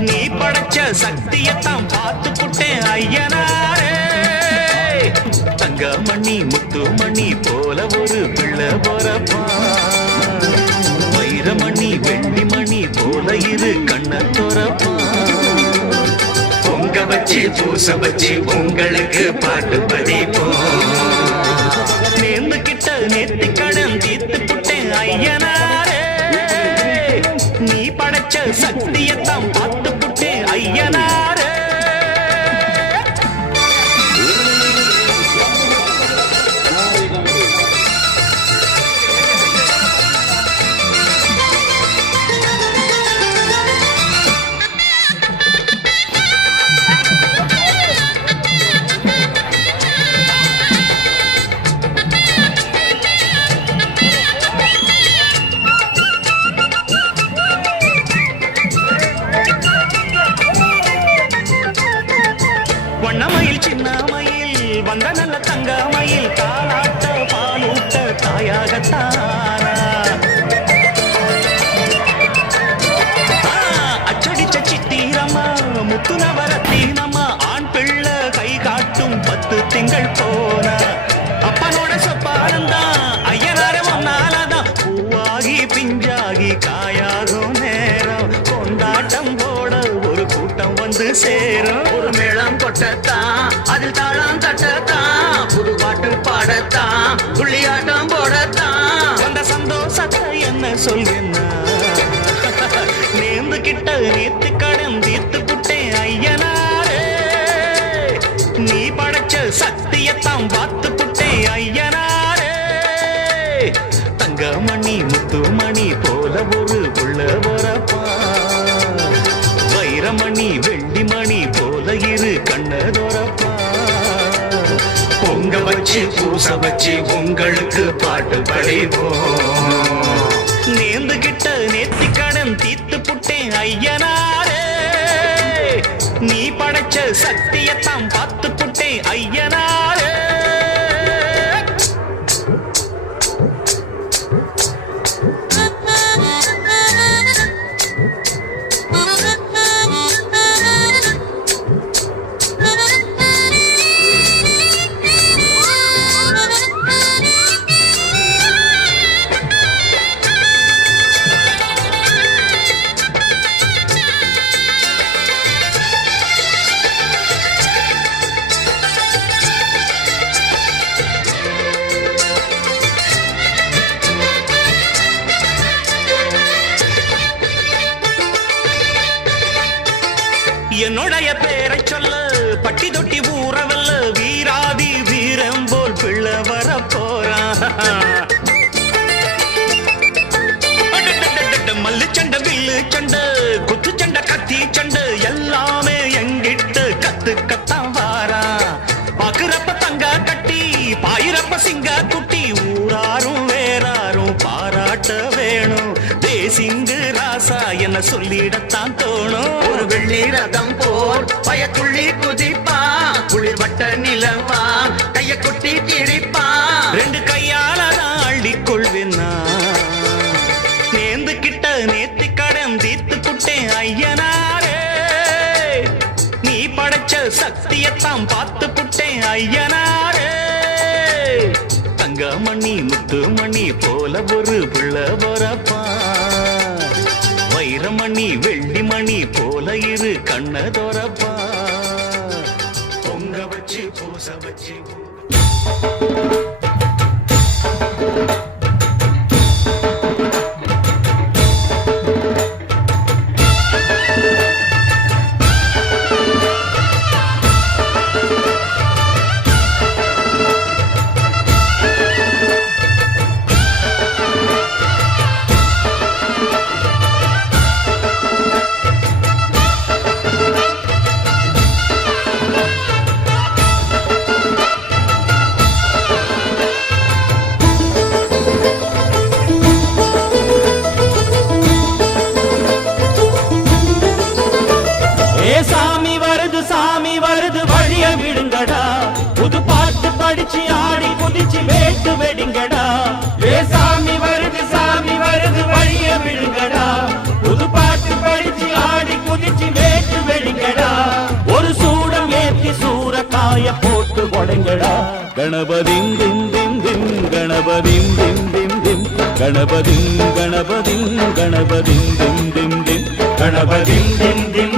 நீ படைச்ச சக்தியத்தான் பார்த்து புட்டேன் ஐயனாரே. தங்கமணி முத்துமணி போல ஒரு பிள்ளை போறப்பா வைரமணி வெள்ளிமணி போல இரு கண்ண துறப்பா பொங்க வச்சு பூச வச்சு உங்களுக்கு பாட்டு பதிப்போம் நேர்ந்து கிட்ட நேத்தி கடன் தீர்த்து புட்டேன் ஐயனாரே. நீ படைச்ச சக்தியத்தான் பார்த்து வந்து சேரும். ஒரு மேளம் கொட்டத்தான் அதில் தாளம் தட்டத்தான் புது பாட்டு பாடத்தான் துள்ளியாட்டம் போடத்தான். அந்த சந்தோஷத்தை என்ன சொல்கிறேன்னா நேர்ந்து கிட்ட நேத்து கடன் தீர்த்து புட்டேன் ஐயனாரே. நீ படைச்ச சக்தியத்தான் பார்த்து இரு கண்ணதோரப்பா. பொங்க வச்சு பூச வச்சு உங்களுக்கு பாட்டு படிப்போம். நேர்ந்து கிட்ட நேத்தி கடன் தீத்து புட்டேன் ஐயனாரே. நீ படைச்ச சக்தியத்தான் தேசிங்கு ராசா என்ன சொல்லிடத்தான் தோணும். ஒரு வெள்ளி ரதம் போல் பயத்துள்ளி குதிப்பா குளிர் வட்ட நிலவா கைய கொட்டி கிழிப்பா ரெண்டு கையால நான் அள்ளிக் கொள்வேன்னா. நேர்ந்து கிட்ட நேத்தி கடன் தீர்த்து புட்டேன் ஐயனாரே. நீ படைச்ச சக்தியத்தான் பார்த்து புட்டேன் ஐயனாரே. தங்கமணி முத்துமணி போல ஒரு பிள்ளை வரப்பா மணி வெள்ளி மணி போல இரு கண்ண கண்ணதொரப்பா பொங்க வச்சு பூச வச்சு. குதிச்சு ஆடி குதிச்சு வேட்டு வெடிங்கடா. ஏ சாமி வருது சாமி வருது வழிய விழுங்கடா. புது பாட்டு படிச்சு ஆடி குதிச்சு வேட்டு வெடிங்கடா. ஒரு சூடம் ஏத்தி சூறக்காய போட்டு கொடைங்கடா கணபதிங் திம் திம் திம் கணபதிங் திம் திம் திம். கணபதிங் கணபதிங் கணபதிங் திம் திம் திம். கணபதிங் திம் திம்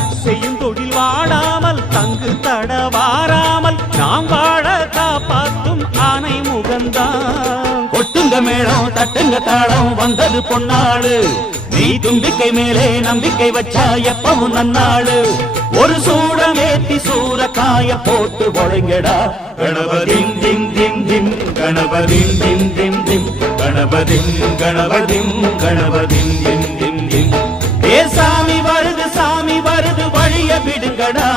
செய்யும் தொழில் வாடாமல் தங்கு தட வாராமல் நாம் வாழ காப்பாத்தும் ஆனை முகந்தான். கொட்டுங்க மேளம் தட்டுங்க தாளம் வந்தது பொன்னாடு நீ தும்பிக்கை மேலே நம்பிக்கை வச்சா எப்பவும் நன்னாடு ஒரு சூடம் ஏத்தி சூறக்காய போட்டு ஒழுங்கடா. கணபதிம் திம் திம் திம் கணபதிம் திம் திம் திம் கணபதிம் கணபதிம் கணபதிம் திம் திம். வெடிங்கடா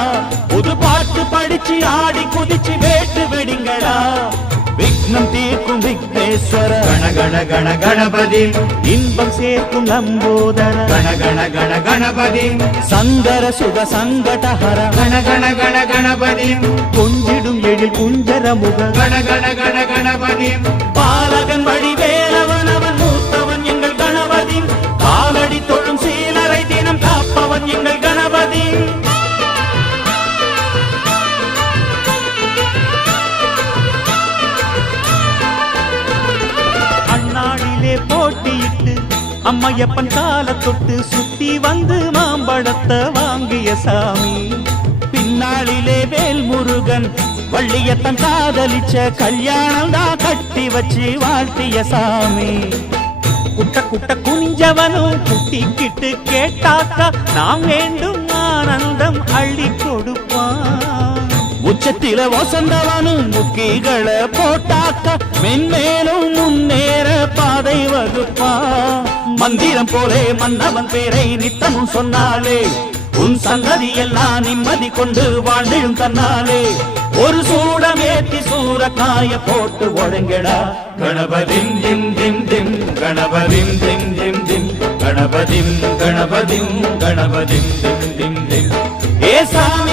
புது பாட்டு படிச்சு ஆடி குதிச்சு வேட்டு வெடிங்கடா. விக்னம் தீர்க்கும் விக்னேஸ்வர. கண கண கண கணபதி. இன்பம் சேர்க்கும் லம்போதர கண கண கண கணபதி. சங்கர சுக சங்கடஹர. கண கண கண கணபதி. கொஞ்சிடும் எழில் குஞ்சர முக. கண கண கண கணபதி. பாலகன் வடிவேலவன் அவன் மூத்தவன் எங்கள் கணபதி. காலடி தொழும் சீலரை தினம் காப்பவன் எங்கள் அம்மையப்பன் கால தொட்டு சுத்தி வந்து மாம்பழத்தை வாங்கிய சாமி. பின்னாளிலே வேல் முருகன் வள்ளியத்தன் காதலிச்ச கல்யாணம் தான் கட்டி வச்சு வாழ்த்திய சாமி. குட்ட குட்ட குனிஞ்சவனும் குட்டிக்கிட்டு கேட்டாக்கா நாம் வேண்டும் ஆனந்தம் அள்ளிக்கும் உச்சத்தில வசந்தவனும் முக்கிகளை போட்டாக்க மென்மேலும் முன்னேற பாதை வகுப்பா. மந்திரம் போலே மன்னவன் பேரை நித்தமும் சொன்னாலே உன் சந்ததி எல்லாம் நிம்மதி கொண்டு வாழ்ந்திடும் தன்னாலே. ஒரு சூடம் ஏத்தி சூறக்காய போட்டு ஒழுங்கடா. கணபதிம் திம் திம் திம் கணபதிம் திம் திம் திம் கணபதிம் கணபதிம் கணபதிம் திம் திம் திம். ஏ சாமி